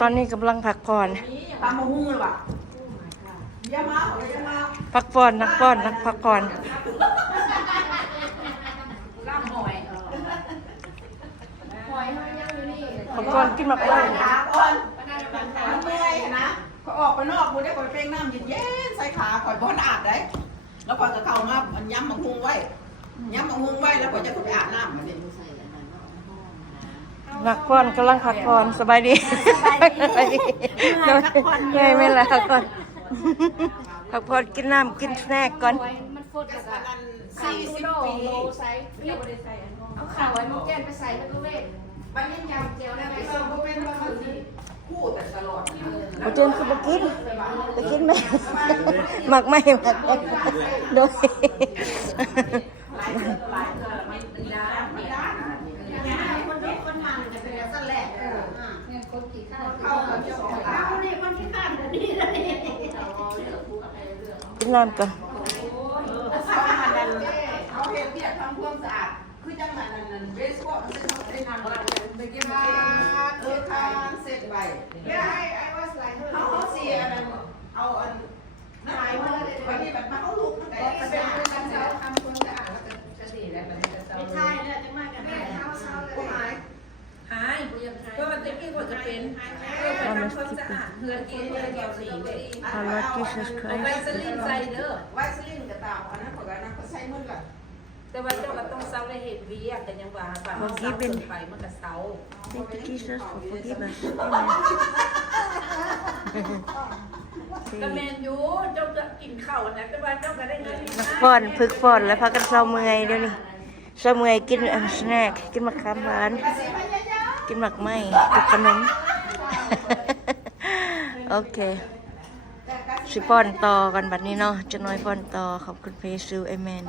ตอนนี้กำลังพักผ่อน ตามมาหุ้งเลยว่ะอย่ามาอย่ามา พักผ่อนนักพักผ่อน ล่ามหอย พักผ่อนกินหมักไว้ ขาก่อนมันเมื่อยนะเขาออกไปนอกมูได้คอยเป้งน้ำเย็นๆใส่ขาคอยบอนอาบได้แล้วพอจะเข้ามามันย้ำมังหุงไว้แล้วพอจะไปอาบน้ำมันนี่ นักผ่อนกำลังพักผ่อนสบายดีเหนื่อยไหมล่ะพักผ่อนพักผ่อนกินน้ำกินสแน็คก่อน มันฟดกับ40 ปีใส่เอาข่าวไว้มันแก้ไปใส่มันก็เว้ย วันนี้ยำเจียวนะพี่เราก็เป็นว่ามันคู่แต่ตลอด เอาเจนคือไปกินไหมหมักไม่โดย คนทานจะเป็นสั้นแหละ คนขี้ข้า เข้าเขาจะสองขา นี่คนขี้ข้าเดี๋ยวนี้เลย กินน้ำก่อน เขาเห็นเพียรทำความสะอาดคือจังหวะนั้นเบสบอลมันจะต้องได้นำไปกินมาทานเสร็จไปเขาเสียนั่นเอาอันนั่นไปวันนี้แบบมาเขาลุกตั้งแต่กระเด็นไปกันเช้าทำความสะอาดแล้วก็ดีแล้วมันจะเช้า ไม่ใช่เนี่ยจะมากันแม่เช้าเลย หาย หายก็มันจะกี้กว่าจะเป็นไปทำความสะอาดเพื่อกินเพื่อเกี่ยวสีเลย Our Lord Jesus เอาไป Christ สลิงใส่เด้อ ไวสลิงกับตาอันนั้นของนั้นเขาใช้มือกัน แต่ว่าเจ้าก็ต้องเศร้าได้เห็นวีกันยังว่าป่าเศร้าเกินไปมันก็เศร้า Thank you Jesus for forgive us ก็แมนยูเจ้าจะกินข้าวนะแต่ว่าเจ้าก็ได้เงิน นักฟ้อนฝึกฟ้อนแล้วพากันเศร้าเมื่อยเดี๋ยวนี้เศร้าเมื่อยกินสแน็คกินมะขามหวานกินหมักไหมกินขนม โอเคสิป้อนต่อกันบัดนี้เนาะจะน้อยป้อนต่อขอบคุณพระเยซูอาเมน